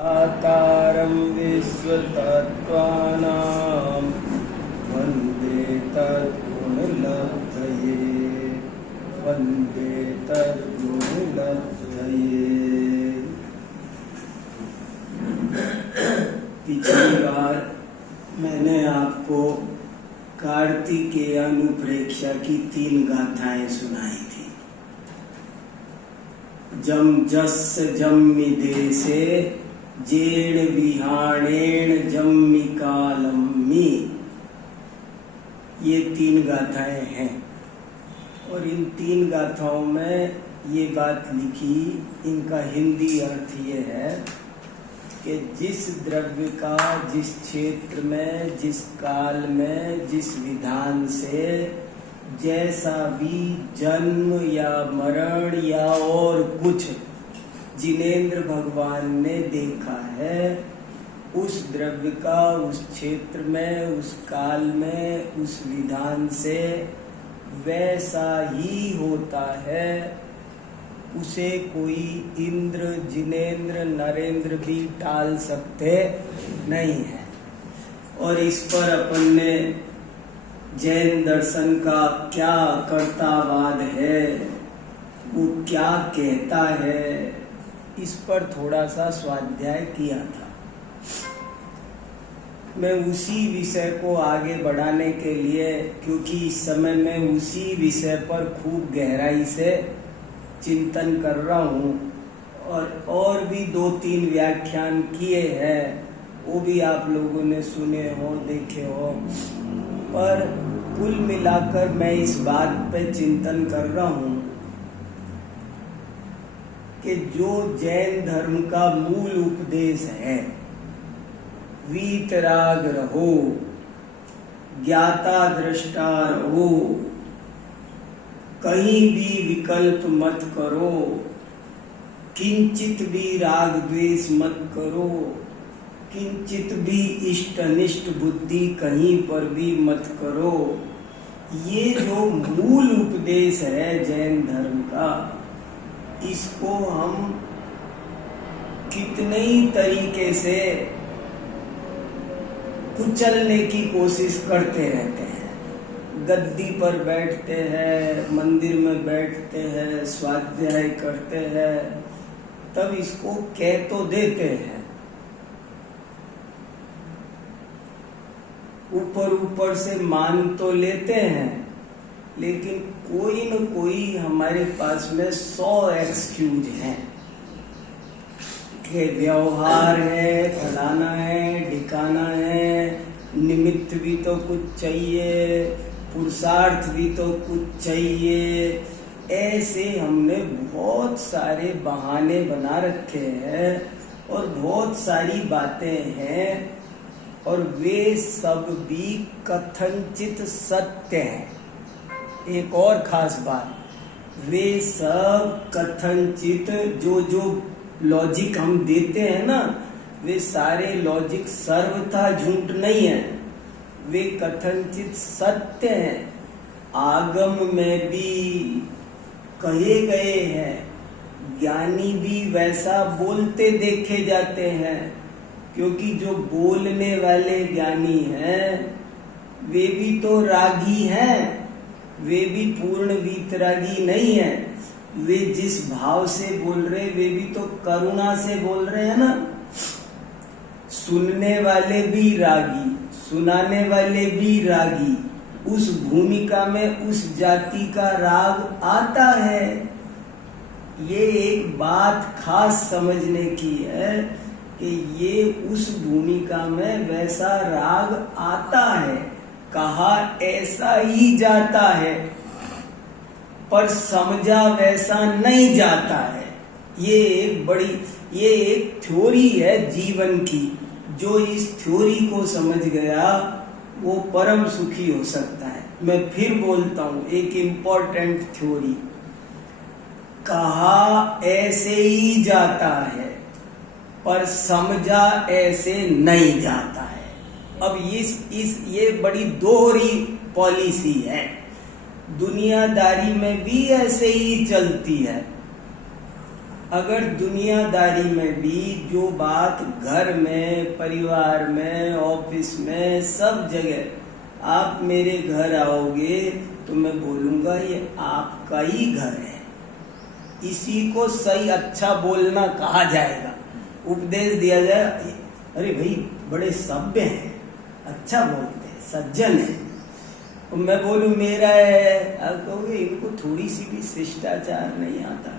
आकारं विश्वतत्त्वानां वन्दे तद्गुणलब्धये वन्दे तद्गुणलब्धये। पिछली बार मैंने आपको कार्तिकेय अनुप्रेक्षा की 3 गाथाएं सुनाई थी। जम जस्स जम्मि देशे जेण विहाणेण जम्मि कालम्मि, ये 3 गाथाएं हैं। और इन 3 गाथाओं में ये बात लिखी, इनका हिंदी अर्थ ये है कि जिस द्रव्य का जिस क्षेत्र में, जिस काल में, जिस विधान से जैसा भी जन्म या मरण या और कुछ जिनेंद्र भगवान ने देखा है, उस द्रव्य का उस क्षेत्र में, उस काल में, उस विधान से वैसा ही होता है। उसे कोई इंद्र, जिनेंद्र, नरेंद्र भी टाल सकते नहीं है। और इस पर अपन ने जैन दर्शन का क्या कर्तावाद है, वो क्या कहता है, इस पर थोड़ा सा स्वाध्याय किया था। मैं उसी विषय को आगे बढ़ाने के लिए, क्योंकि इस समय मैं उसी विषय पर खूब गहराई से चिंतन कर रहा हूँ, और भी 2-3 व्याख्यान किए हैं, वो भी आप लोगों ने सुने हो, देखे हो। पर कुल मिलाकर मैं इस बात पे चिंतन कर रहा हूँ कि जो जैन धर्म का मूल उपदेश है, वीतराग रहो, ज्ञाता दृष्टा रहो, कहीं भी विकल्प मत करो, किंचित भी राग द्वेष मत करो, किंचित भी इष्ट अनिष्ट बुद्धि कहीं पर भी मत करो। ये जो मूल उपदेश है जैन धर्म का, इसको हम कितने ही तरीके से कुचलने की कोशिश करते रहते हैं। गद्दी पर बैठते हैं, मंदिर में बैठते हैं, स्वाध्याय करते हैं, तब इसको कह तो देते हैं, ऊपर से मान तो लेते हैं, लेकिन कोई न कोई हमारे पास में 100 एक्सक्यूज हैं कि व्यवहार है, फलाना है, ढिकाना है, निमित्त भी तो कुछ चाहिए, पुरुषार्थ भी तो कुछ चाहिए। ऐसे हमने बहुत सारे बहाने बना रखे हैं और बहुत सारी बातें हैं, और वे सब भी कथनचित सत्य हैं। एक और खास बात, वे सब कथनचित जो लॉजिक हम देते हैं ना, वे सारे लॉजिक सर्वथा झूठ नहीं है, वे कथनचित सत्य हैं। आगम में भी कहे गए हैं, ज्ञानी भी वैसा बोलते देखे जाते हैं, क्योंकि जो बोलने वाले ज्ञानी हैं वे भी तो रागी हैं, वे भी पूर्ण वीतरागी नहीं है। वे जिस भाव से बोल रहे, वे भी तो करुणा से बोल रहे हैं ना। सुनने वाले भी रागी, सुनाने वाले भी रागी, उस भूमिका में उस जाति का राग आता है। ये एक बात खास समझने की है कि ये उस भूमिका में वैसा राग आता है, कहा ऐसा ही जाता है, पर समझा वैसा नहीं जाता है। ये एक थ्योरी है जीवन की। जो इस थ्योरी को समझ गया वो परम सुखी हो सकता है। मैं फिर बोलता हूँ, एक इम्पोर्टेंट थ्योरी, कहा ऐसे ही जाता है पर समझा ऐसे नहीं जाता है। अब ये बड़ी दोहरी पॉलिसी है, दुनियादारी में भी ऐसे ही चलती है। अगर दुनियादारी में भी जो बात घर में, परिवार में, ऑफिस में, सब जगह आप मेरे घर आओगे तो मैं बोलूंगा ये आपका ही घर है। इसी को सही अच्छा बोलना कहा जाएगा। उपदेश दिया जाए, अरे भाई बड़े सभ्य हैं, अच्छा बोलते हैं, सज्जन है। और मैं बोलूं मेरा है, आप कहोगे इनको थोड़ी सी भी शिष्टाचार नहीं आता।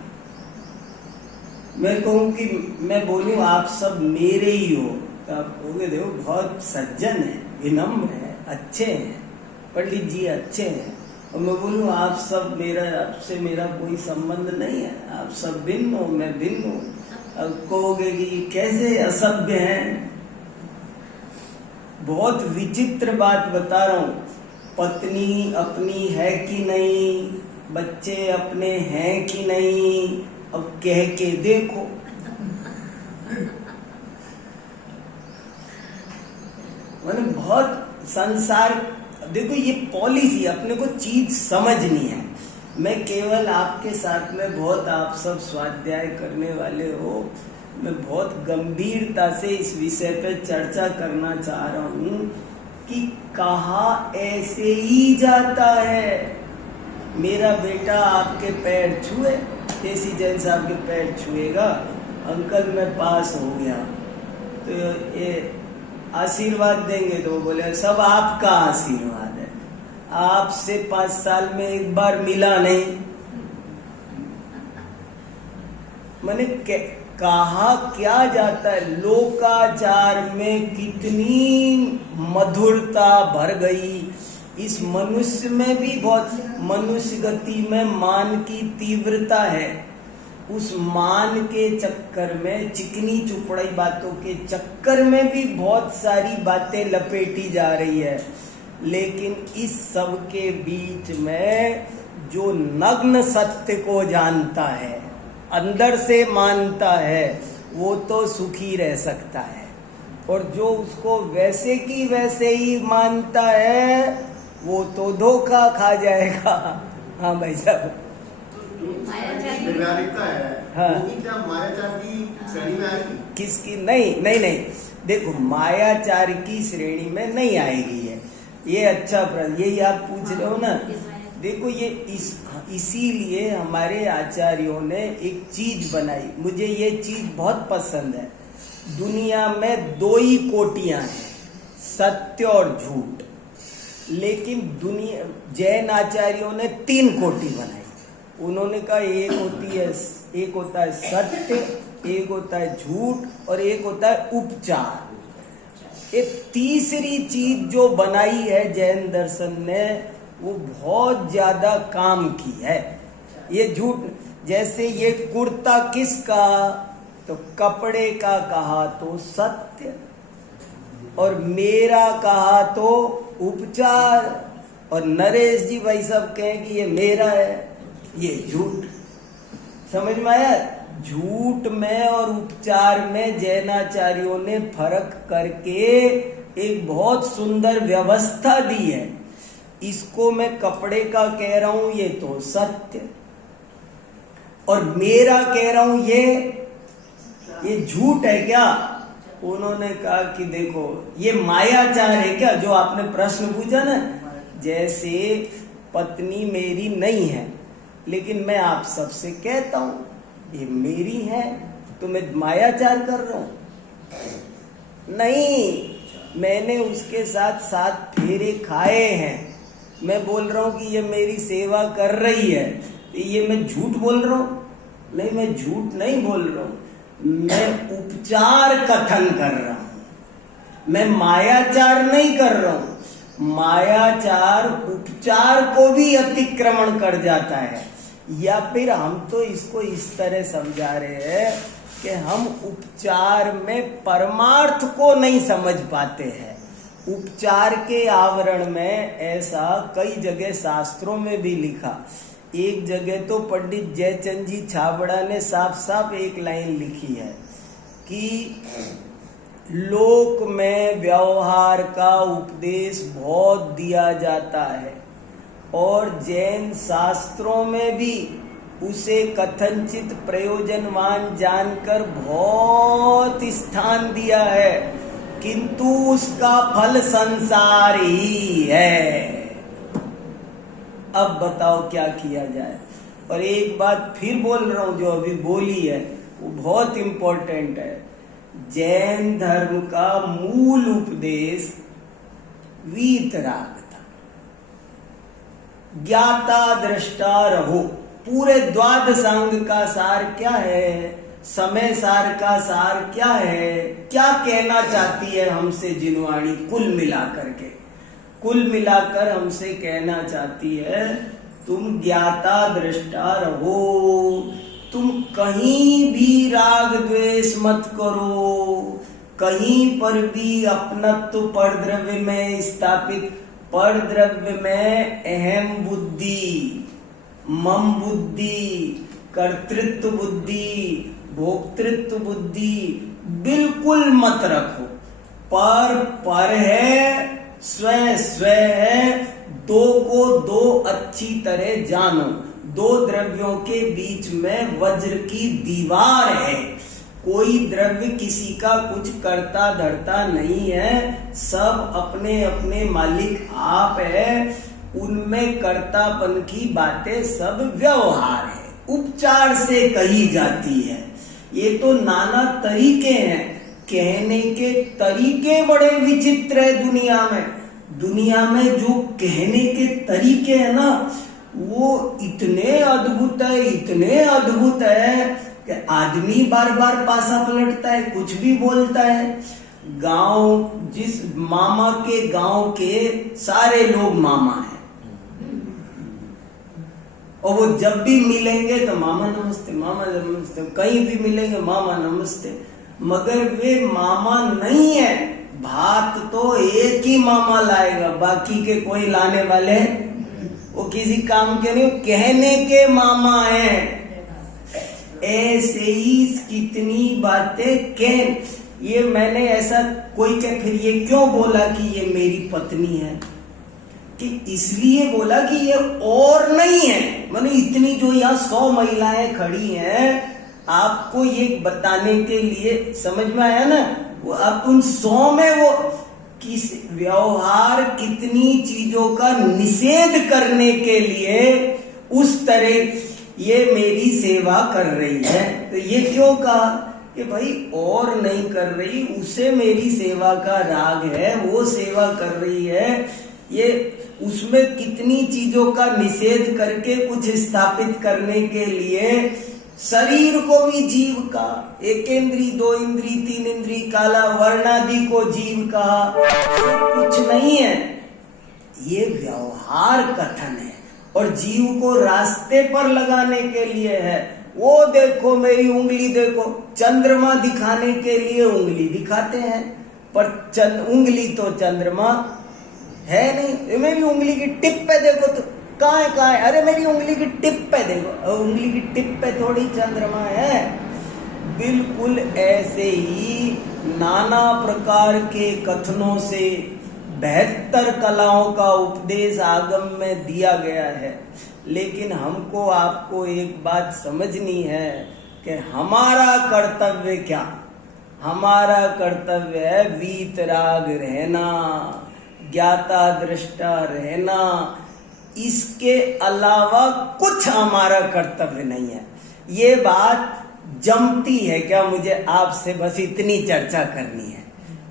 मैं कहूं कि मैं बोलूं आप सब मेरे ही हो, तो आप कहोगे देखो बहुत सज्जन है, विनम्र है, अच्छे हैं, पंडित जी अच्छे हैं। और मैं बोलूं आप सब मेरा, आपसे मेरा कोई संबंध नहीं है, आप सब भिन्न हो, मैं भिन्न हूं। अब कहोगे कि कैसे असभ्य हैं। बहुत विचित्र बात बता रहा हूं। पत्नी अपनी है कि नहीं, बच्चे अपने हैं कि नहीं, अब कह के देखो। मैंने बहुत संसार, देखो ये पॉलिसी अपने को चीज समझनी है। मैं केवल आपके साथ में बहुत, आप सब स्वाध्याय करने वाले हो, मैं बहुत गंभीरता से इस विषय पे चर्चा करना चाह रहा हूं कि कहा ऐसे ही जाता है। मेरा बेटा आपके पैर छुए, केसी जैन साहब के पैर छुएगा, अंकल मैं पास हो गया, तो ये आशीर्वाद देंगे तो बोले सब आपका आशीर्वाद है, आपसे 5 साल में एक बार मिला नहीं। मैंने कहा क्या जाता है, लोकाचार में कितनी मधुरता भर गई। इस मनुष्य में भी बहुत, मनुष्य गति में मान की तीव्रता है। उस मान के चक्कर में, चिकनी चुपड़ी बातों के चक्कर में भी बहुत सारी बातें लपेटी जा रही है। लेकिन इस सब के बीच में जो नग्न सत्य को जानता है, अंदर से मानता है, वो तो सुखी रह सकता है। और जो उसको वैसे की वैसे ही मानता है, वो तो धोखा खा जाएगा। हाँ भाई साहब, व्यवहारिकता है, हाँ, वो भी क्या मायाचार की श्रेणी में आएगी? किसकी? नहीं, देखो मायाचार की श्रेणी में नहीं आएगी है। ये अच्छा प्रश्न, यही आप पूछ रहे हो ना। देखो ये इसीलिए हमारे आचार्यों ने एक चीज बनाई, मुझे ये चीज बहुत पसंद है। दुनिया में 2 ही कोटियां हैं, सत्य और झूठ। लेकिन दुनिया, जैन आचार्यों ने 3 कोटि बनाई। उन्होंने कहा एक होता है सत्य, एक होता है झूठ और एक होता है उपचार। एक तीसरी चीज जो बनाई है जैन दर्शन ने, वो बहुत ज्यादा काम की है। ये झूठ, जैसे ये कुर्ता किसका, तो कपड़े का कहा तो सत्य, और मेरा कहा तो उपचार, और नरेश जी भाई सब कहें कि ये मेरा है, ये झूठ। समझ में आया? झूठ में और उपचार में जैनाचार्यों ने फर्क करके एक बहुत सुंदर व्यवस्था दी है। इसको मैं कपड़े का कह रहा हूं, ये तो सत्य, और मेरा कह रहा हूं ये झूठ है क्या? उन्होंने कहा कि देखो ये मायाचार है क्या, जो आपने प्रश्न पूछा ना। जैसे पत्नी मेरी नहीं है, लेकिन मैं आप सबसे कहता हूं ये मेरी है, तो मैं मायाचार कर रहा हूं? नहीं, मैंने उसके साथ 7 फेरे खाए हैं, मैं बोल रहा हूं कि ये मेरी सेवा कर रही है, तो ये मैं झूठ बोल रहा हूं? नहीं, मैं झूठ नहीं बोल रहा हूं, मैं उपचार कथन कर रहा हूं, मैं मायाचार नहीं कर रहा हूं। मायाचार उपचार को भी अतिक्रमण कर जाता है। या फिर हम तो इसको इस तरह समझा रहे हैं कि हम उपचार में परमार्थ को नहीं समझ पाते हैं। उपचार के आवरण में ऐसा कई जगह शास्त्रों में भी लिखा। एक जगह तो पंडित जयचंद जी छाबड़ा ने साफ साफ एक लाइन लिखी है कि लोक में व्यवहार का उपदेश बहुत दिया जाता है, और जैन शास्त्रों में भी उसे कथनचित प्रयोजनवान जानकर बहुत स्थान दिया है, किंतु उसका फल संसार ही है। अब बताओ क्या किया जाए। और एक बात फिर बोल रहा हूं, जो अभी बोली है वो बहुत इंपॉर्टेंट है। जैन धर्म का मूल उपदेश वीतराग था। ज्ञाता दृष्टा रहो। पूरे द्वादशांग का सार क्या है, समय सार का सार क्या है, क्या कहना चाहती है हमसे जिनवाणी? कुल मिलाकर हमसे कहना चाहती है, तुम ज्ञाता दृष्टा रहो, तुम कहीं भी राग द्वेष मत करो, कहीं पर भी अपनत्व परद्रव्य में स्थापित, परद्रव्य में अहम बुद्धि, मम बुद्धि, कर्तृत्व बुद्धि, भोक्तृत्व बुद्धि बिल्कुल मत रखो। पर है, स्वयं है, दो को दो अच्छी तरह जानो। दो द्रव्यों के बीच में वज्र की दीवार है। कोई द्रव्य किसी का कुछ करता धरता नहीं है, सब अपने अपने मालिक आप है। उनमें कर्तापन की बातें सब व्यवहार है, उपचार से कही जाती है। ये तो नाना तरीके हैं, कहने के तरीके बड़े विचित्र है दुनिया में जो कहने के तरीके हैं ना, वो इतने अद्भुत है कि आदमी बार बार पासा पलटता है, कुछ भी बोलता है। जिस मामा के गांव के सारे लोग मामा हैं, और वो जब भी मिलेंगे तो मामा नमस्ते, मामा नमस्ते, कहीं भी मिलेंगे मामा नमस्ते, मगर वे मामा नहीं है। भात तो एक ही मामा लाएगा, बाकी के कोई लाने वाले वो किसी काम के नहीं, कहने के मामा हैं। ऐसे ही कितनी बातें कह, ये मैंने ऐसा कोई कह, फिर ये क्यों बोला कि ये मेरी पत्नी है, कि इसलिए बोला कि ये और नहीं है। माने इतनी जो यहाँ 100 महिलाएं खड़ी हैं, आपको ये बताने के लिए, समझ में आया ना, वो आप उन 100 में वो किस व्यवहार कितनी चीजों का निषेध करने के लिए उस तरह ये मेरी सेवा कर रही है। तो ये क्यों कहा कि भाई और नहीं कर रही, उसे मेरी सेवा का राग है, वो सेवा कर रही है। ये उसमें कितनी चीजों का निषेध करके कुछ स्थापित करने के लिए शरीर को भी जीव का, एक इंद्री, दो इंद्री, तीन इंद्री काला, वर्णादि को जीव का, कुछ नहीं है। ये व्यवहार कथन है और जीव को रास्ते पर लगाने के लिए है। वो देखो मेरी उंगली देखो, चंद्रमा दिखाने के लिए उंगली दिखाते हैं, पर उंगली तो चंद्रमा है नहीं। मेरी उंगली की टिप पे देखो तो कहाँ है, अरे मेरी उंगली की टिप पे देखो, उंगली की टिप पे थोड़ी चंद्रमा है। बिल्कुल ऐसे ही नाना प्रकार के कथनों से 72 कलाओं का उपदेश आगम में दिया गया है। लेकिन हमको आपको एक बात समझनी है कि हमारा कर्तव्य क्या? हमारा कर्तव्य है वीतराग रहना, ज्ञाता दृष्टा रहना। इसके अलावा कुछ हमारा कर्तव्य नहीं है। ये बात जमती है क्या? मुझे आपसे बस इतनी चर्चा करनी है।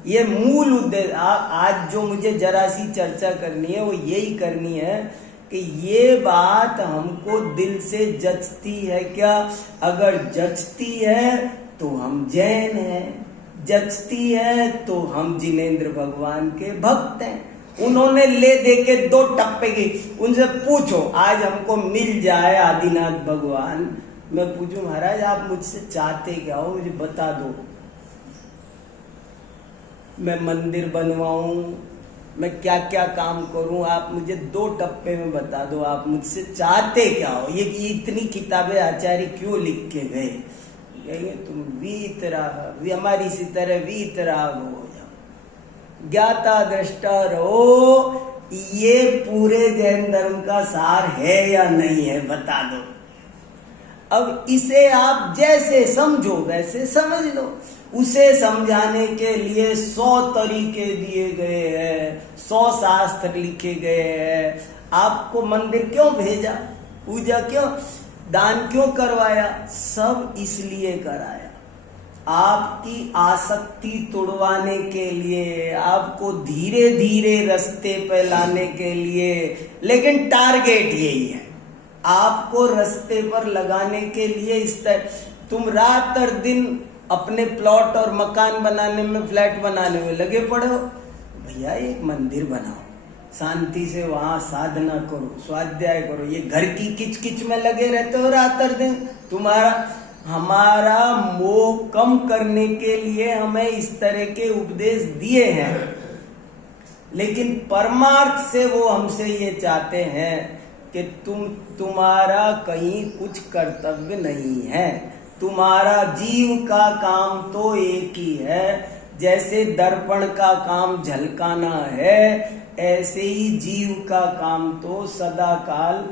ये मूल उद्देश्य आज जो मुझे जरा सी चर्चा करनी है वो यही करनी है कि ये बात हमको दिल से जचती है क्या? अगर जचती है तो हम जैन हैं, जचती है तो हम जिनेंद्र भगवान के भक्त हैं। उन्होंने ले दे के 2 टप्पे की, उनसे पूछो आज हमको मिल जाए आदिनाथ भगवान, मैं पूछूं महाराज आप मुझसे चाहते क्या हो, मुझे बता दो। मैं मंदिर बनवाऊं, मैं क्या क्या काम करूं, आप मुझे 2 टप्पे में बता दो, आप मुझसे चाहते क्या हो। ये इतनी किताबें आचार्य क्यों लिख के गए? कहेंगे तुम वीतराग, हमारी सी तरह वीतराग हो जाओ, ज्ञाता दृष्टा रहो। ये पूरे जैन धर्म का सार है या नहीं है, बता दो। अब इसे आप जैसे समझो वैसे समझ लो। उसे समझाने के लिए 100 तरीके दिए गए हैं, 100 शास्त्र लिखे गए हैं। आपको मंदिर क्यों भेजा, पूजा क्यों, दान क्यों करवाया? सब इसलिए कराया, आपकी आसक्ति तोड़वाने के लिए, आपको धीरे धीरे रास्ते पे लाने के लिए। लेकिन टारगेट यही है, आपको रास्ते पर लगाने के लिए। इस तरह तुम रात और दिन अपने प्लॉट और मकान बनाने में, फ्लैट बनाने में लगे पड़े हो। भैया एक मंदिर बनाओ, शांति से वहां साधना करो, स्वाध्याय करो। ये घर की किचकिच में लगे रहते हो रात और दिन। हमारा मोह कम करने के लिए हमें इस तरह के उपदेश दिए हैं, लेकिन परमार्थ से वो हमसे ये चाहते हैं कि तुम्हारा कहीं कुछ कर्तव्य नहीं है। तुम्हारा जीव का काम तो एक ही है। जैसे दर्पण का काम झलकाना है, ऐसे ही जीव का काम तो सदा काल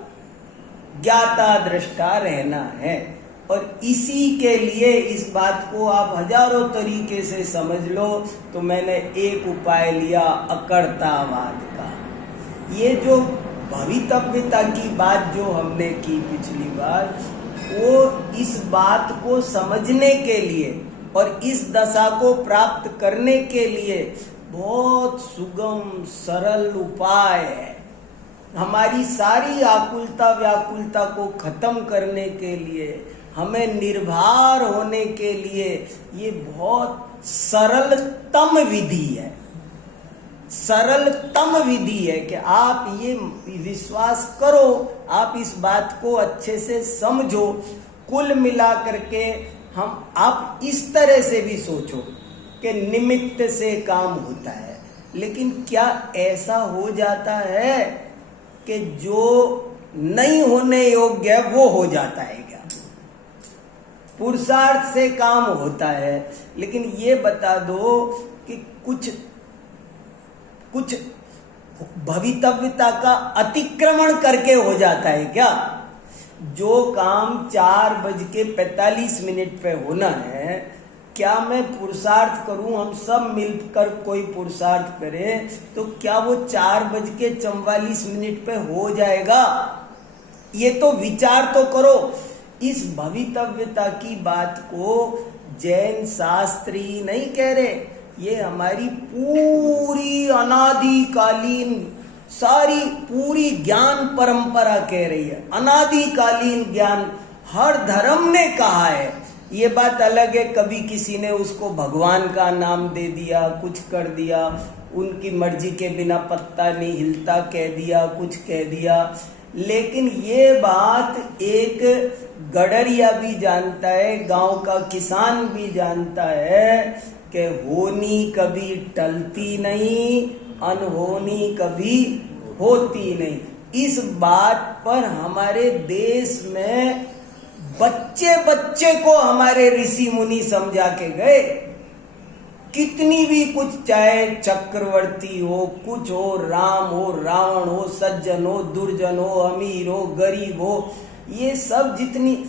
ज्ञाता दृष्टा रहना है। और इसी के लिए इस बात को आप हजारों तरीके से समझ लो। तो मैंने एक उपाय लिया अकर्तावाद का। ये जो भवितव्यता की बात जो हमने की पिछली बार, वो इस बात को समझने के लिए और इस दशा को प्राप्त करने के लिए बहुत सुगम सरल उपाय है। हमारी सारी आकुलता व्याकुलता को खत्म करने के लिए, हमें निर्भर होने के लिए ये बहुत सरलतम विधि है। सरलतम विधि है कि आप ये विश्वास करो, आप इस बात को अच्छे से समझो। कुल मिला करके आप इस तरह से भी सोचो कि निमित्त से काम होता है, लेकिन क्या ऐसा हो जाता है कि जो नहीं होने योग्य है वो हो जाता है क्या? पुरुषार्थ से काम होता है, लेकिन ये बता दो कि कुछ भवितव्यता का अतिक्रमण करके हो जाता है क्या? जो काम 4:45 पे होना है, क्या मैं पुरुषार्थ करूं, हम सब मिलकर कोई पुरुषार्थ करें, तो क्या वो 4:44 पे हो जाएगा? ये तो विचार तो करो। इस भवितव्यता की बात को जैन शास्त्री नहीं कह रहे, ये हमारी पूरी अनादिकालीन सारी पूरी ज्ञान परंपरा कह रही है। अनादिकालीन ज्ञान हर धर्म ने कहा है। ये बात अलग है कभी किसी ने उसको भगवान का नाम दे दिया, कुछ कर दिया, उनकी मर्जी के बिना पत्ता नहीं हिलता कह दिया, कुछ कह दिया। लेकिन ये बात एक गडरिया भी जानता है, गांव का किसान भी जानता है कि होनी कभी टलती नहीं, अनहोनी कभी होती नहीं। इस बात पर हमारे देश में बच्चे बच्चे को हमारे ऋषि मुनि समझा के गए। कितनी भी कुछ, चाहे चक्रवर्ती हो, कुछ हो, राम हो, रावण हो, सज्जन हो, दुर्जन हो, अमीर हो, गरीब हो, ये सब जितनी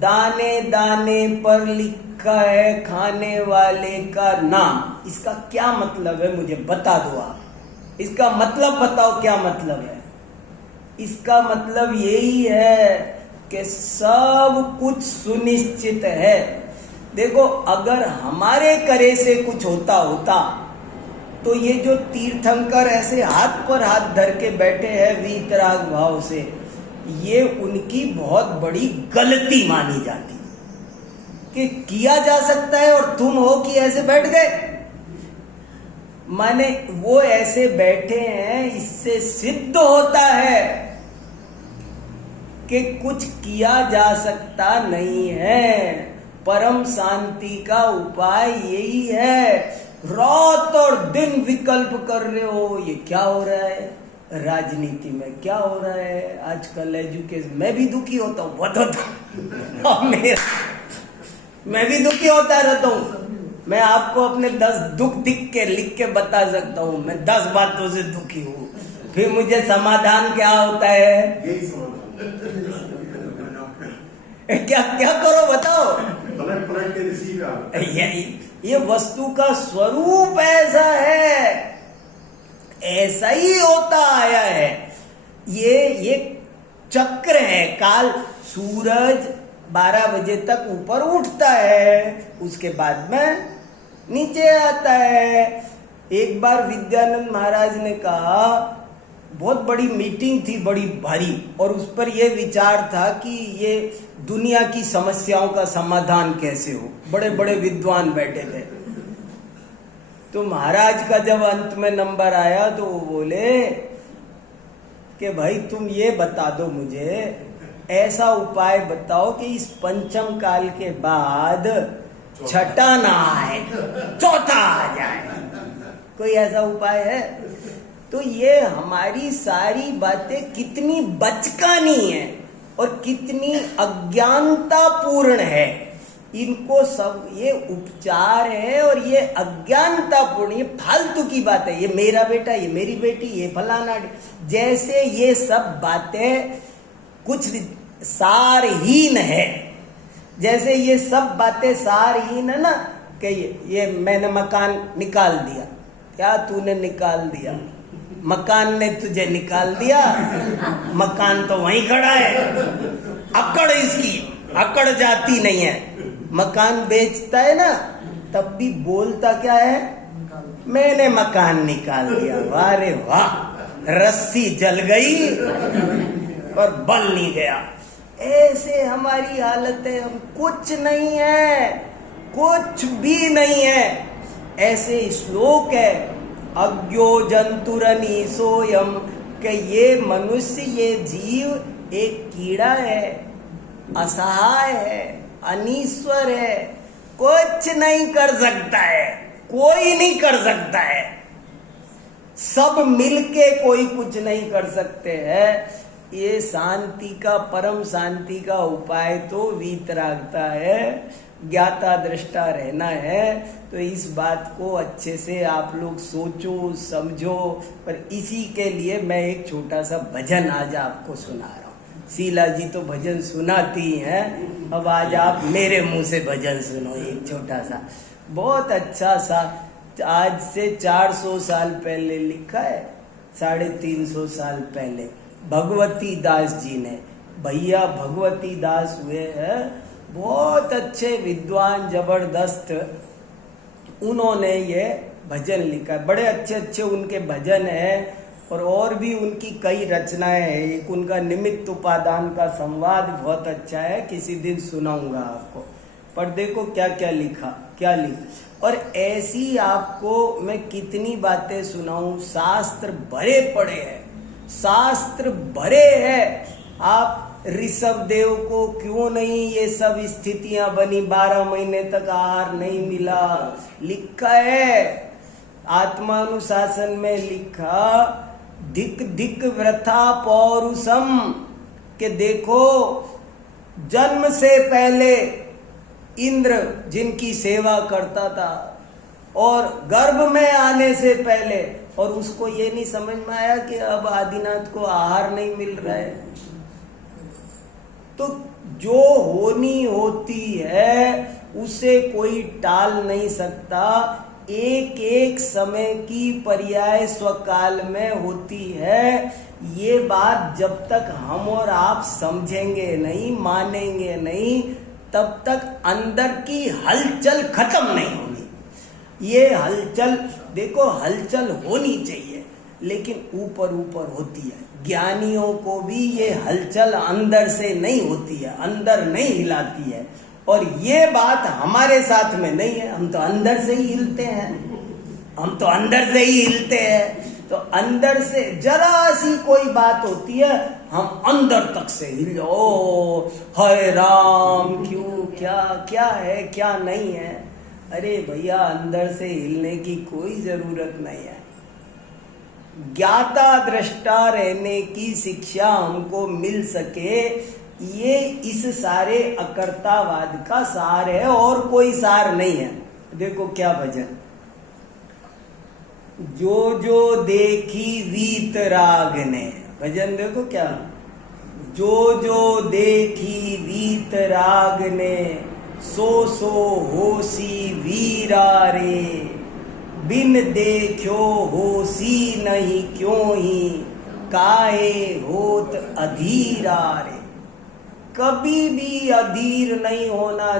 दाने दाने पर लिखा है खाने वाले का नाम, इसका क्या मतलब है मुझे बता दो आप। इसका मतलब बताओ क्या मतलब है? इसका मतलब यही है कि सब कुछ सुनिश्चित है। देखो, अगर हमारे करे से कुछ होता तो ये जो तीर्थंकर ऐसे हाथ पर हाथ धर के बैठे हैं वीतराग भाव से, ये उनकी बहुत बड़ी गलती मानी जाती कि किया जा सकता है और तुम हो कि ऐसे बैठ गए। माने वो ऐसे बैठे हैं, इससे सिद्ध होता है कि कुछ किया जा सकता नहीं है। परम शांति का उपाय यही है। रात और दिन विकल्प कर रहे हो, ये क्या हो रहा है राजनीति में, क्या हो रहा है आजकल एजुकेशन। मैं भी दुखी होता हूँ, बहुत होता हूँ। मैं भी दुखी होता रहता हूँ। मैं आपको अपने 10 दुख लिख के बता सकता हूँ। मैं 10 बातों से दुखी हूँ, फिर मुझे समाधान क्या होता है? क्या क्या करो बताओ। पलट पलट के रिसीव आप। ये वस्तु का स्वरूप ऐसा है, ऐसा ही होता आया है। ये चक्र है। काल सूरज 12 बजे तक ऊपर उठता है, उसके बाद में नीचे आता है। एक बार विद्यानंद महाराज ने कहा, बहुत बड़ी मीटिंग थी, बड़ी भारी, और उस पर यह विचार था कि ये दुनिया की समस्याओं का समाधान कैसे हो। बड़े बड़े विद्वान बैठे थे। तो महाराज का जब अंत में नंबर आया तो वो बोले कि भाई तुम ये बता दो मुझे, ऐसा उपाय बताओ कि इस पंचम काल के बाद छठा ना आए, चौथा आ जाए। कोई ऐसा उपाय है? तो ये हमारी सारी बातें कितनी बचकानी है और कितनी अज्ञानता पूर्ण है। इनको सब ये उपचार है और ये अज्ञानता पूर्ण, ये फालतू की बात है। ये मेरा बेटा, ये मेरी बेटी, ये फलाना, जैसे ये सब बातें कुछ सारहीन है। जैसे ये सब बातें सारहीन है ना, कि ये मैंने मकान निकाल दिया। क्या तूने निकाल दिया? मकान ने तुझे निकाल दिया। मकान तो वहीं खड़ा है। अकड़ इसकी अकड़ जाती नहीं है। मकान बेचता है ना, तब भी बोलता क्या है? मैंने मकान निकाल दिया। वाह रे वाह, रस्सी जल गई पर बल नहीं गया। ऐसे हमारी हालत है। हम कुछ नहीं है, कुछ भी नहीं है। ऐसे श्लोक है, अज्ञो जंतुरनी सोयम, कि ये मनुष्य, ये जीव एक कीड़ा है, असहाय है, अनीश्वर है, कुछ नहीं कर सकता है, कोई नहीं कर सकता है। सब मिलके कोई कुछ नहीं कर सकते हैं। ये शांति का, परम शांति का उपाय तो वीतरागता है, ज्ञाता दृष्टा रहना है। तो इस बात को अच्छे से आप लोग सोचो, समझो। पर इसी के लिए मैं एक छोटा सा भजन आज आपको सुना रहा हूँ। शीला जी तो भजन सुनाती हैं, अब आज आप मेरे मुंह से भजन सुनो। एक छोटा सा, बहुत अच्छा सा, आज से 400 साल पहले लिखा है, 350 साल पहले भगवती दास जी ने। भैया भगवती दास हुए हैं, बहुत अच्छे विद्वान, जबरदस्त। उन्होंने ये भजन लिखा, बड़े अच्छे अच्छे उनके भजन हैं। और भी उनकी कई रचनाएं हैं। एक उनका निमित्त उपादान का संवाद बहुत अच्छा है, किसी दिन सुनाऊंगा आपको। पर देखो क्या क्या लिखा, क्या लिखा। और ऐसी आपको मैं कितनी बातें सुनाऊं। शास्त्र भरे पड़े हैं, शास्त्र भरे हैं। आप ऋषभ देव को क्यों नहीं ये सब स्थितियां बनी, 12 महीने तक आहार नहीं मिला, लिखा है। आत्मानुशासन में लिखा, धिक धिक वृथा पौरुषम, के देखो जन्म से पहले इंद्र जिनकी सेवा करता था, और गर्भ में आने से पहले, और उसको ये नहीं समझ में आया कि अब आदिनाथ को आहार नहीं मिल रहा है। तो जो होनी होती है उसे कोई टाल नहीं सकता। एक एक समय की पर्याय स्वकाल में होती है। ये बात जब तक हम और आप समझेंगे नहीं, मानेंगे नहीं, तब तक अंदर की हलचल खत्म नहीं होगी। ये हलचल देखो, हलचल होनी चाहिए, लेकिन ऊपर ऊपर होती है। ज्ञानियों को भी ये हलचल अंदर से नहीं होती है, अंदर नहीं हिलाती है। और ये बात हमारे साथ में नहीं है। हम तो अंदर से ही हिलते हैं, हम तो अंदर से ही हिलते हैं। तो अंदर से जरा सी कोई बात होती है, हम अंदर तक से हिल, ओ हाय राम, क्यों, क्या क्या है, क्या नहीं है। अरे भैया, अंदर से हिलने की कोई जरूरत नहीं है। ज्ञाता दृष्टा रहने की शिक्षा हमको मिल सके, ये इस सारे अकर्तावाद का सार है, और कोई सार नहीं है। देखो क्या भजन, जो जो देखी वीतराग ने, भजन देखो क्या, जो जो देखी वीतराग ने, सो सो होसी वीरा रे। बिन देखो होसी नहीं क्यों ही, काहे होत अधीरा रे। कभी भी अधीर नहीं होना।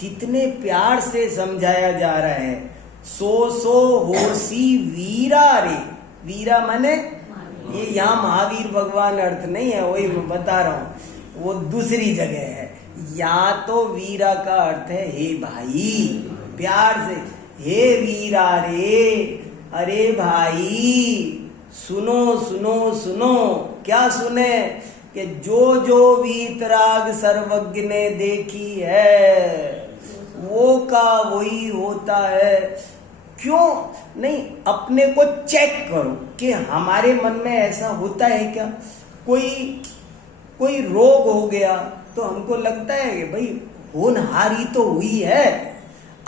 कितने प्यार से समझाया जा रहा है। सो सो होसी वीरा रे। वीरा माने ये यहाँ महावीर भगवान अर्थ नहीं है, वही मैं बता रहा हूं, वो दूसरी जगह है। या तो वीरा का अर्थ है हे भाई, प्यार से, हे वीरा रे, अरे भाई सुनो सुनो सुनो। क्या सुने? कि जो जो वीतराग सर्वज्ञ ने देखी है, वो का वही होता है। क्यों नहीं? अपने को चेक करो कि हमारे मन में ऐसा होता है क्या? कोई रोग हो गया तो हमको लगता है कि भाई होनहारी तो हुई है,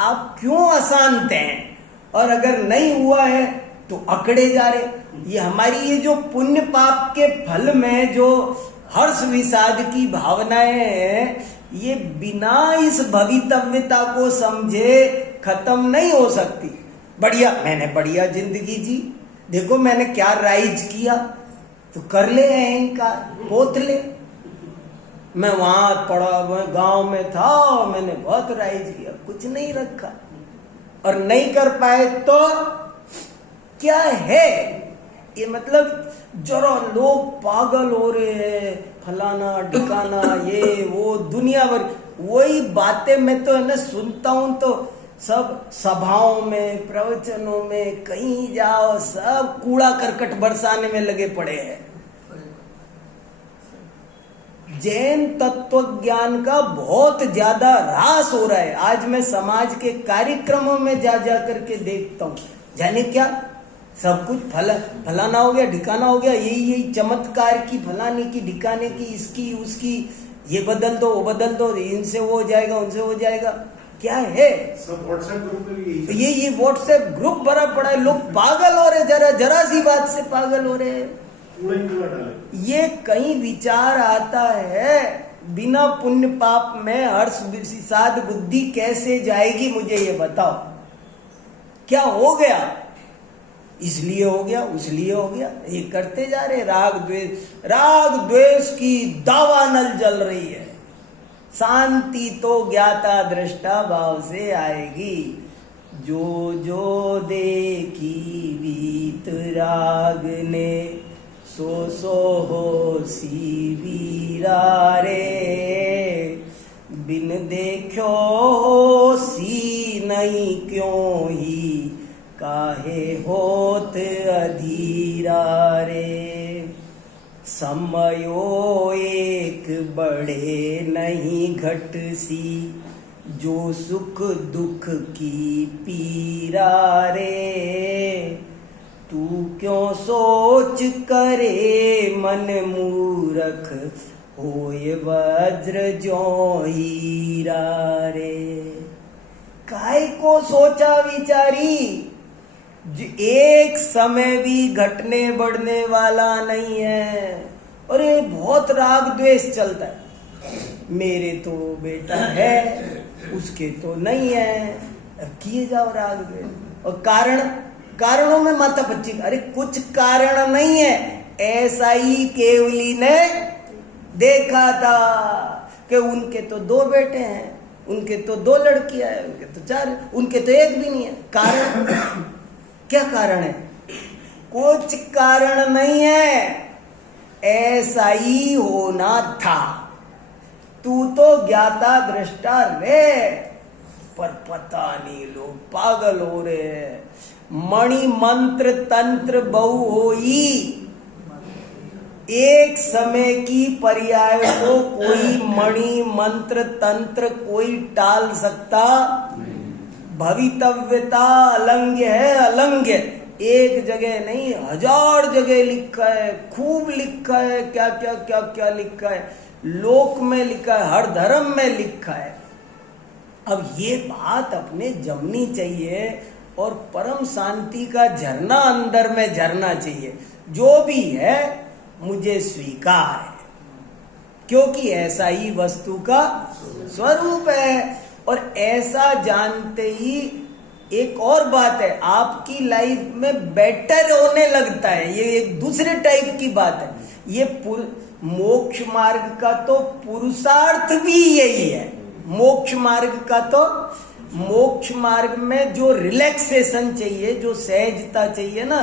आप क्यों अशांत हैं? और अगर नहीं हुआ है तो अकड़े जा रहे। ये हमारी ये जो पुण्य पाप के फल में जो हर्ष विषाद की भावनाएं हैं, ये बिना इस भवितव्यता को समझे खत्म नहीं हो सकती। बढ़िया, मैंने बढ़िया जिंदगी जी, देखो मैंने क्या राइज किया, तो कर ले अहंकार, पोत ले। मैं वहां पड़ा, मैं गांव में था, मैंने बहुत राइज किया, कुछ नहीं रखा। और नहीं कर पाए तो क्या है ये? मतलब जरा लोग पागल हो रहे हैं, फलाना ढिकाना, ये वो दुनिया भर वही बातें मैं तो है ना सुनता हूं, तो सब सभाओं में, प्रवचनों में, कहीं जाओ सब कूड़ा करकट बरसाने में लगे पड़े हैं। जैन तत्व ज्ञान का बहुत ज्यादा ह्रास हो रहा है। आज मैं समाज के कार्यक्रमों में जा करके देखता हूँ, जाने क्या सब कुछ फलाना हो गया, ढिकाना हो गया, यही चमत्कार की, फलाने की, ढिकाने की, इसकी उसकी, ये बदल दो, वो बदल दो, इनसे वो हो जाएगा, उनसे हो जाएगा। क्या है? सब व्हाट्सएप ग्रुप में भी ये व्हाट्सएप ग्रुप भरा पड़ा है। लोग पागल हो रहे, जरा सी बात से पागल हो रहे। ये कहीं विचार आता है बिना पुण्य पाप में हर्ष विषाद बुद्धि कैसे जाएगी? मुझे ये बताओ, क्या हो गया? इसलिए हो गया, उसलिए हो गया, ये करते जा रहे। राग द्वेष की दावानल जल रही है। शांति तो ज्ञाता दृष्टा भाव से आएगी। जो जो देखी वीतराग ने, सो सो होसी वीरा रे। बिन देखो होसी नहीं क्यों ही, काहे होत अधीरा रे। समयो एक बड़े नहीं घट सी, जो सुख दुख की पीरा रे। तू क्यों सोच करे मन मूरख, होए वज्र जो हीरा रे। काय को सोचा विचारी, एक समय भी घटने बढ़ने वाला नहीं है। अरे बहुत राग द्वेष चलता है, मेरे तो बेटा है, उसके तो नहीं है, किए जाओ राग द्वेष। और कारणों में माथा पच्ची। अरे कुछ कारण नहीं है, ऐसा ही केवली ने देखा था कि उनके तो 2 बेटे हैं, उनके तो 2 लड़कियां हैं, उनके तो 4, उनके तो 1 भी नहीं है। कारण क्या कारण है? कुछ कारण नहीं है, ऐसा ही होना था। तू तो ज्ञाता दृष्टा रे, पर पता नहीं लोग पागल हो रहे हैं। मणि मंत्र तंत्र बहु होई, एक समय की पर्याय को कोई मणि मंत्र तंत्र कोई टाल सकता? भवितव्यता अलंघ्य है, अलंघ्य। एक जगह नहीं, 1000 जगह लिखा है, खूब लिखा है, क्या क्या क्या क्या लिखा है, लोक में लिखा है, हर धर्म में लिखा है। अब ये बात अपने जमनी चाहिए और परम शांति का झरना अंदर में झरना चाहिए। जो भी है मुझे स्वीकार है, क्योंकि ऐसा ही वस्तु का स्वरूप है। और ऐसा जानते ही एक और बात है, आपकी लाइफ में बेटर होने लगता है। ये एक दूसरे टाइप की बात है। ये मोक्ष मार्ग का तो पुरुषार्थ भी यही है। मोक्ष मार्ग का तो, मोक्ष मार्ग में जो रिलैक्सेशन चाहिए, जो सहजता चाहिए ना,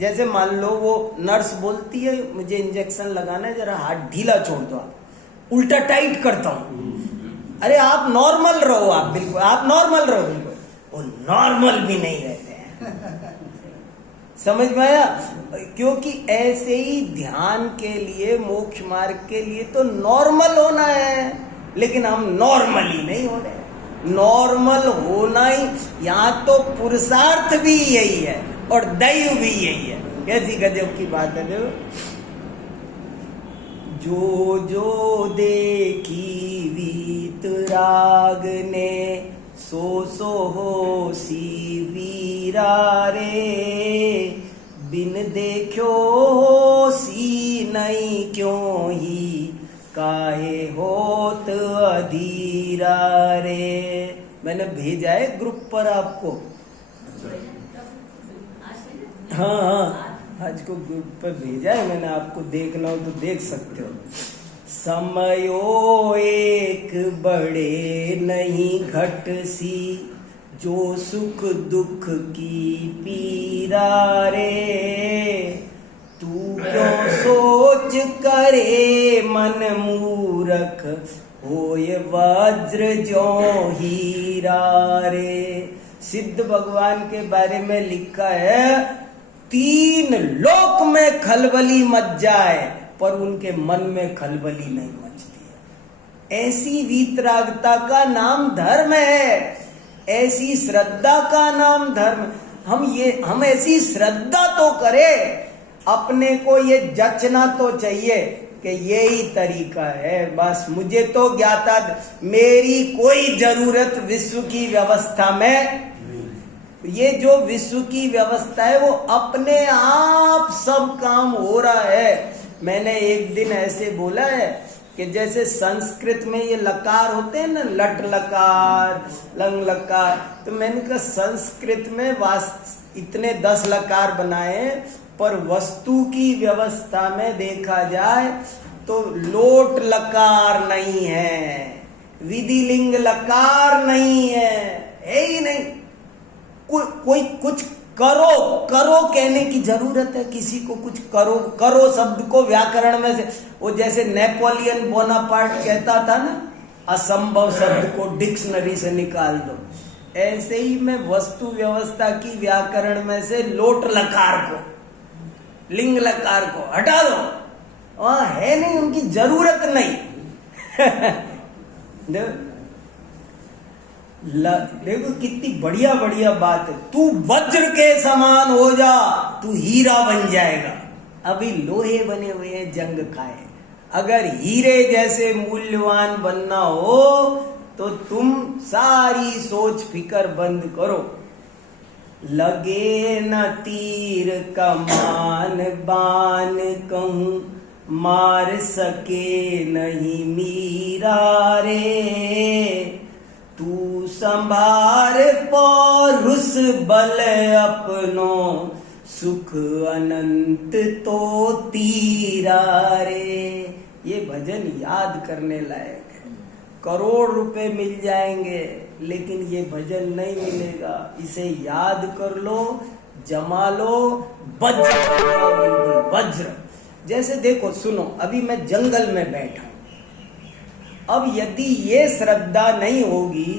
जैसे मान लो वो नर्स बोलती है मुझे इंजेक्शन लगाना है, जरा हाथ ढीला छोड़ दो, आप उल्टा टाइट करता हूं, अरे आप नॉर्मल रहो, आप बिल्कुल आप नॉर्मल रहो, बिल्कुल वो नॉर्मल भी नहीं रहते हैं। समझ में आया? क्योंकि ऐसे ही ध्यान के लिए, मोक्ष मार्ग के लिए तो नॉर्मल होना है, लेकिन हम नॉर्मल ही नहीं हो रहे। नॉर्मल होना ही, यहाँ तो पुरुषार्थ भी यही है और दैव भी यही है। कैसी गजब की बात है। देखो, जो जो देखी वीतराग ने, सो सो हो सी वीरा रे, बिन देखो सी नहीं क्यों ही, काहे होत अधीरा रे। मैंने भेजा है ग्रुप पर आपको। हाँ, आज को ग्रुप पर भेजा है मैंने, आपको देखना हो तो देख सकते हो। समयो एक बड़े नहीं घट सी, जो सुख दुख की पीरा रे, तू क्यों सोच करे मन मूरख, होय वज्र जो हीरा रे। सिद्ध भगवान के बारे में लिखा है, 3 लोक में खलबली मच जाए पर उनके मन में खलबली नहीं मचती है। ऐसी वीतरागता का नाम धर्म है, ऐसी श्रद्धा का नाम धर्म। हम ऐसी श्रद्धा तो करें, अपने को ये जचना तो चाहिए कि यही तरीका है, बस मुझे तो ज्ञाता, मेरी कोई जरूरत विश्व की व्यवस्था में, ये जो विश्व की व्यवस्था है वो अपने आप सब काम हो रहा है। मैंने एक दिन ऐसे बोला है कि जैसे संस्कृत में ये लकार होते हैं ना, लट लकार, लंग लकार, तो मैंने कहा संस्कृत में इतने 10 लकार बनाए, पर वस्तु की व्यवस्था में देखा जाए तो लोट लकार नहीं है, विधिलिंग लकार नहीं है ही नहीं। कोई कुछ करो कहने की जरूरत है, किसी को कुछ करो शब्द को व्याकरण में से, वो जैसे नेपोलियन बोनापार्ट कहता था ना, असंभव शब्द को डिक्शनरी से निकाल दो, ऐसे ही मैं वस्तु व्यवस्था की व्याकरण में से लोट लकार को, लिंग लकार को हटा दो, वहां है नहीं, उनकी जरूरत नहीं। देखो कितनी बढ़िया बढ़िया बात है। तू वज्र के समान हो जा, तू हीरा बन जाएगा। अभी लोहे बने हुए हैं, जंग खाए। अगर हीरे जैसे मूल्यवान बनना हो तो तुम सारी सोच फिकर बंद करो। लगे न तीर कमान बान कहूं, मार सके नहीं मीरा रे, तू संभार पौरुष बल अपनो, सुख अनंत तो तीरा रे। ये भजन याद करने लायक है। करोड़ रुपए मिल जाएंगे लेकिन ये भजन नहीं मिलेगा। इसे याद कर लो, जमा लो, वज्र बिल्कुल वज्र। जैसे देखो सुनो, अभी मैं जंगल में बैठा, अब यदि ये श्रद्धा नहीं होगी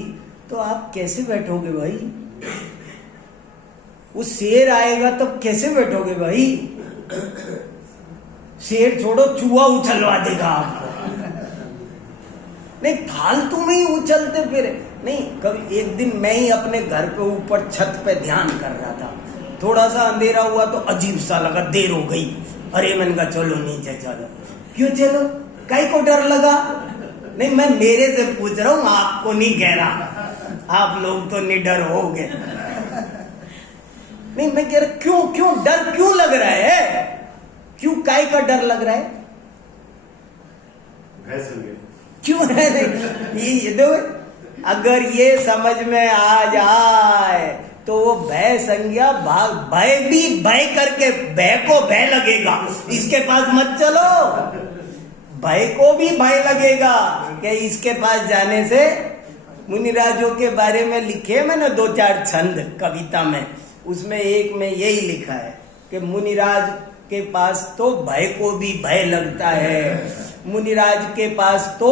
तो आप कैसे बैठोगे भाई? वो शेर आएगा तब कैसे बैठोगे भाई? शेर छोड़ो, चूहा उछलवा देगा आपको। नहीं, फालतू में ही उछलते फिर नहीं। कभी एक दिन मैं ही अपने घर पे ऊपर छत पे ध्यान कर रहा था, थोड़ा सा अंधेरा हुआ तो अजीब सा लगा, देर हो गई। अरे मैंने कहा चलो नीचे चलो। क्यों चलो? काहे को डर लगा? नहीं, मैं मेरे से पूछ रहा हूं, आपको नहीं कह रहा। आप लोग तो निडर हो गए। नहीं, मैं कह रहा क्यों डर क्यों लग रहा है? क्यों, काहे का डर लग रहा है? भय संज्ञा। क्यों है ये दो, अगर ये समझ में आ जाए तो वो भय संज्ञा भाग, भय भी भय करके भय को भय लगेगा, इसके पास मत चलो। भय को भी भय लगेगा कि इसके पास जाने से। मुनिराजों के बारे में लिखे मैंने 2-4 छंद कविता में, उसमें एक में यही लिखा है कि मुनिराज के पास तो भय को भी भय लगता है, मुनिराज के पास तो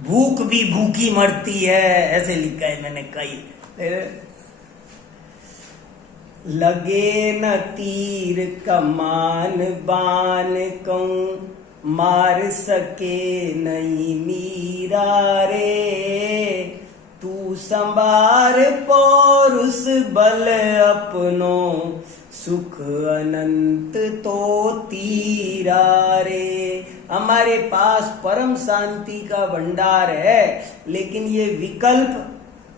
भूख भी भूखी मरती है, ऐसे लिखा है मैंने कई। लगे न तीर कमान बान कहूं, मार सके नहीं मीरा रे, तू संभार पौरुष बल अपनो, सुख अनंत तो तीरा रे। हमारे पास परम शांति का भंडार है, लेकिन ये विकल्प,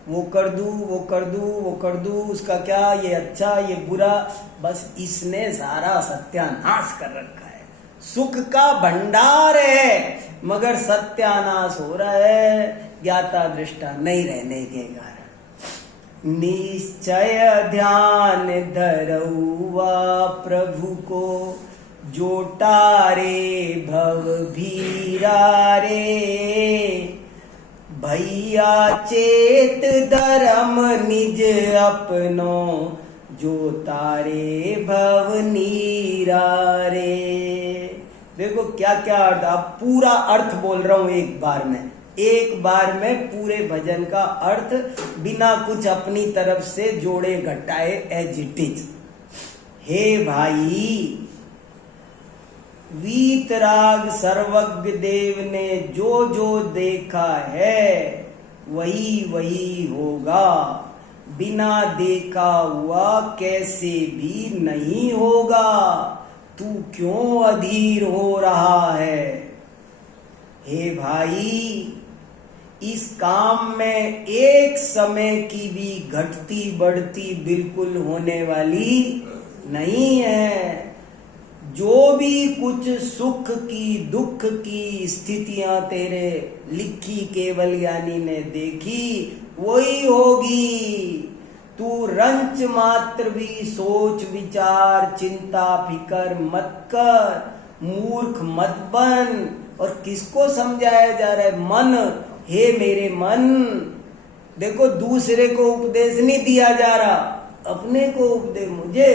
वो कर दूं, वो कर दूं, वो कर दूं, उसका क्या, ये अच्छा, ये बुरा, बस इसने सारा सत्यानाश कर रखा है। सुख का भंडार है मगर सत्यानाश हो रहा है ज्ञाता दृष्टा नहीं रहने के कारण। निश्चय ध्यान धरौआ प्रभु को, जो टारे भव भीरा रे, भैया चेत धर्म निज अपनो, जो तारे भव नीरा रे। देखो क्या क्या अर्थ, आप पूरा अर्थ बोल रहा हूं एक बार में पूरे भजन का अर्थ बिना कुछ अपनी तरफ से जोड़े घटाए एज इट इज। हे भाई, वीतराग सर्वज्ञ देव ने जो जो देखा है वही वही होगा, बिना देखा हुआ कैसे भी नहीं होगा, तू क्यों अधीर हो रहा है। हे भाई, इस काम में एक समय की भी घटती बढ़ती बिल्कुल होने वाली नहीं है। जो भी कुछ सुख की दुख की स्थितियां तेरे लिखी केवल ज्ञानी ने देखी वही होगी। तू रंच मात्र भी सोच विचार चिंता फिकर मत कर, मूर्ख मत बन। और किसको समझाया जा रहा है? मन, हे मेरे मन। देखो, दूसरे को उपदेश नहीं दिया जा रहा, अपने को उपदेश। मुझे,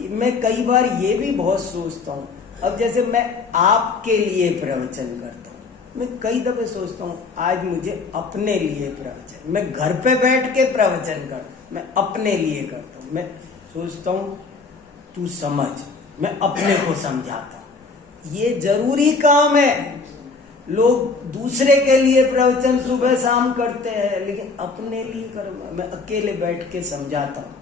मैं कई बार ये भी बहुत सोचता हूँ, अब जैसे मैं आपके लिए प्रवचन करता हूँ, मैं कई दफे सोचता हूँ आज मुझे अपने लिए प्रवचन, मैं घर पे बैठ के प्रवचन कर, मैं अपने लिए करता हूँ। मैं सोचता हूँ तू समझ, मैं अपने को समझाता हूँ। ये जरूरी काम है। लोग दूसरे के लिए प्रवचन सुबह शाम करते हैं, लेकिन अपने लिए करूँगा। मैं अकेले बैठ के समझाता हूँ,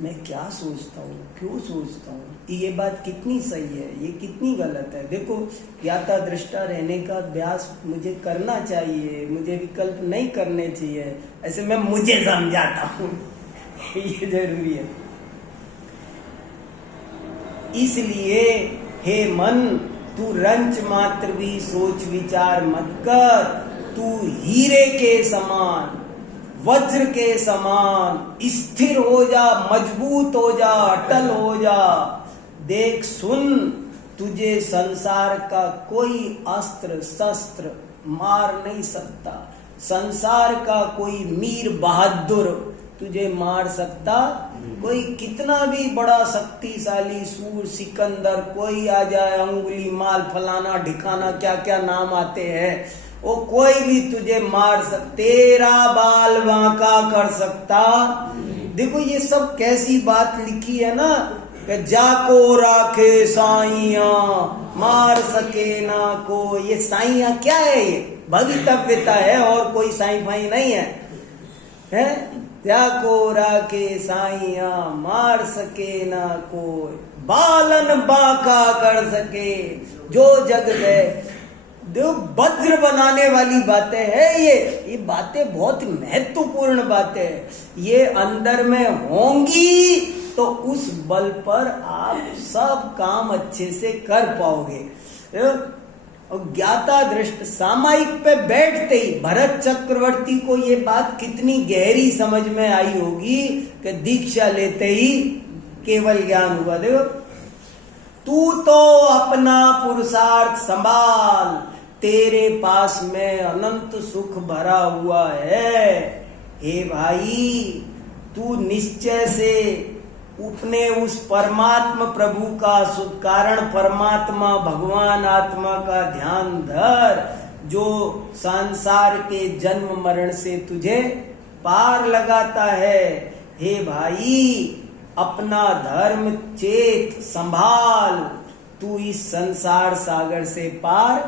मैं क्या सोचता हूँ, क्यों सोचता हूँ, ये बात कितनी सही है, ये कितनी गलत है। देखो, ज्ञाता दृष्टा रहने का अभ्यास मुझे करना चाहिए, मुझे विकल्प नहीं करने चाहिए। ऐसे मैं मुझे समझाता हूँ ये जरूरी है। इसलिए हे मन, तू रंच मात्र भी सोच विचार मत कर। तू हीरे के समान, वज्र के समान स्थिर हो जा, मजबूत हो जा, अटल हो जा। देख सुन, तुझे संसार का कोई अस्त्र शस्त्र मार नहीं सकता। संसार का कोई मीर बहादुर तुझे मार सकता। कोई कितना भी बड़ा शक्तिशाली सूर सिकंदर कोई आ जाए, अंगुली माल फलाना ढिकाना क्या क्या नाम आते हैं, वो कोई भी तुझे मार तेरा बाल बांका कर सकता। देखो ये सब कैसी बात लिखी है ना, कि जाको राखे साइया मार सके ना को। ये साइया क्या है? ये भवितव्यता है और कोई साई फाई नहीं है, है? जाको राखे साइया मार सके ना कोई, बालन बांका कर सके जो जग है। वज्र बनाने वाली बातें हैं ये बातें बहुत महत्वपूर्ण बातें हैं। ये अंदर में होंगी तो उस बल पर आप सब काम अच्छे से कर पाओगे। और ज्ञाता दृष्ट सामायिक पे बैठते ही भरत चक्रवर्ती को ये बात कितनी गहरी समझ में आई होगी कि दीक्षा लेते ही केवल ज्ञान हुआ। देखो, तू तो अपना पुरुषार्थ संभाल, तेरे पास में अनंत सुख भरा हुआ है। हे भाई, तू निश्चय से अपने उस परमात्मा प्रभु का शुद्ध कारण परमात्मा भगवान आत्मा का ध्यान धर, जो संसार के जन्म मरण से तुझे पार लगाता है। हे भाई, अपना धर्म चेत संभाल, तू इस संसार सागर से पार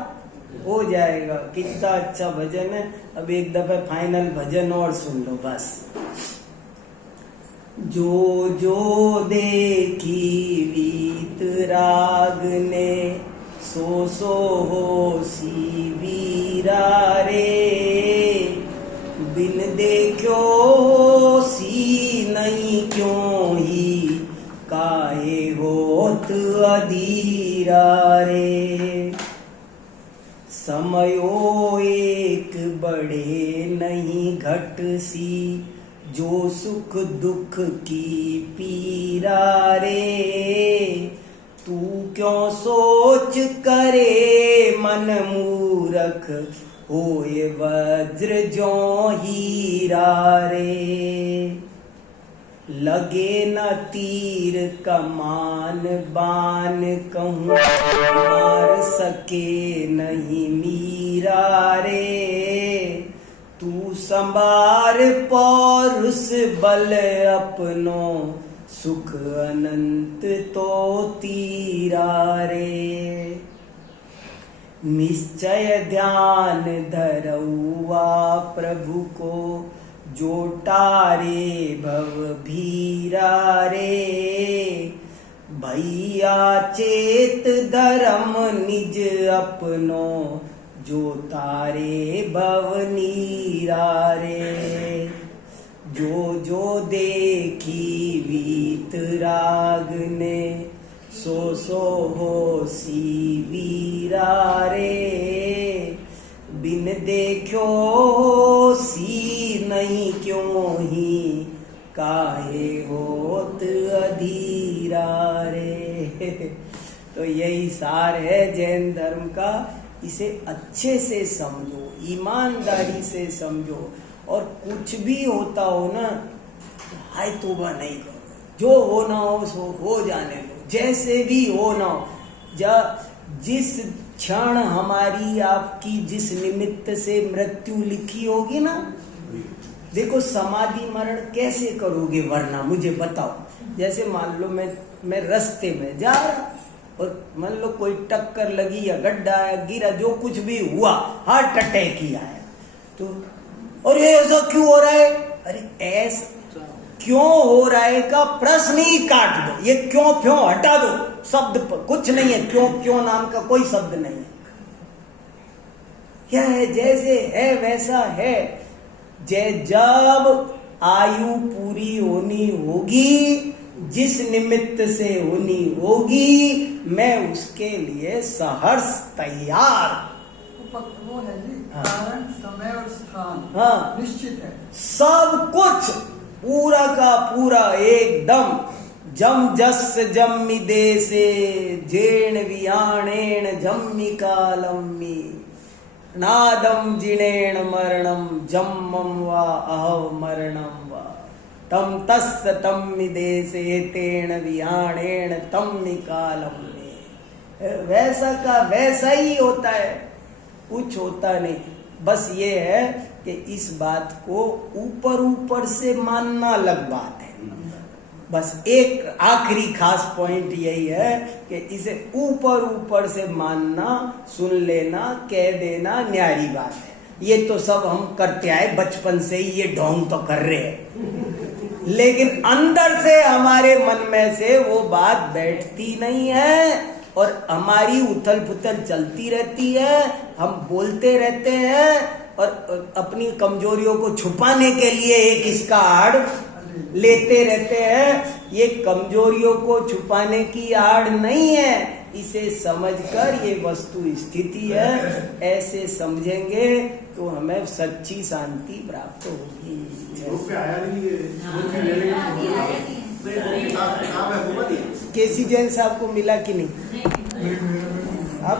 हो जाएगा। कितना अच्छा भजन है। अब एक दफे फाइनल भजन और सुन लो बस। जो जो देखी वीतराग ने, सो सो होसी वीरा रे। बिन देखो सी नहीं क्यों ही, काहे होत अधीरा रे। समयो एक बड़े नहीं घट सी, जो सुख दुख की पीरा रे। तू क्यों सोच करे मन मूरख, होए वज्र जो हीरा रे। लगे न तीर कमान बान कहूँ, मार सके नहीं मीरा रे। तू संभार पौरुष बल अपनो, सुख अनंत तो तीरा रे। निश्चय ध्यान धरौआ प्रभु को, जो टारे भव भीरा रे। भैया चेत धर्म निज अपनो, जो तारे भव नीरा रे। जो जो देखी वीतराग ने, सो सो होसी वीरा रे। बिन देखो सी नहीं क्यों ही, काहे होत अधीरा रे। तो यही सार है जैन धर्म का। इसे अच्छे से समझो, ईमानदारी से समझो, और कुछ भी होता हो ना, हाय तौबा नहीं करो। जो होना हो सो हो जाने दो, जैसे भी हो ना हो। जिस क्षण हमारी आपकी जिस निमित्त से मृत्यु लिखी होगी ना, देखो समाधि मरण कैसे करोगे वरना, मुझे बताओ। जैसे मान लो मैं रास्ते में जा रहा और मान लो कोई टक्कर लगी या गड्ढा आया, गिरा, जो कुछ भी हुआ, हार्ट अटैक ही आया, तो और ये ऐसा क्यों हो रहा है? अरे ऐसा क्यों हो रहा है का प्रश्न ही काट दो। ये क्यों क्यों हटा दो, शब्द पर कुछ नहीं है। क्यों क्यों नाम का कोई शब्द नहीं है। क्या है? जैसे है वैसा है। जब आयु पूरी होनी होगी, जिस निमित्त से होनी होगी, मैं उसके लिए सहर्ष तैयार। वो है जी, कारण समय और स्थान हाँ, निश्चित है। सब कुछ पूरा का पूरा एकदम जम जस जम्मी देसे जेण वियाणेण जम्मी कालम्मी नादम जिणेण मरणम जम्मम वा अहव मरणम वा तम तस् तम्मि देसे तेण वियाणेण तम्मि कालम्मी। वैसा का वैसा ही होता है, कुछ होता नहीं। बस ये है कि इस बात को ऊपर ऊपर से मानना अलग बात है। बस एक आखिरी खास पॉइंट यही है कि इसे ऊपर ऊपर से मानना, सुन लेना, कह देना न्यारी बात है। ये तो सब हम करते आए बचपन से ही, ये ढोंग तो कर रहे हैं, लेकिन अंदर से हमारे मन में से वो बात बैठती नहीं है और हमारी उथल पुथल चलती रहती है। हम बोलते रहते हैं और अपनी कमजोरियों को छुपाने के लिए एक इसका आड़ लेते रहते हैं। ये कमजोरियों को छुपाने की आड़ नहीं है, इसे समझकर ये वस्तु स्थिति है, ऐसे समझेंगे तो हमें सच्ची शांति प्राप्त होगी। ग्रुप पे आया नहीं ये, ग्रुप में ले लेंगे। नहीं, वो किताब है वो वाली। केसी जैन साहब को मिला कि नहीं? मेरे में आप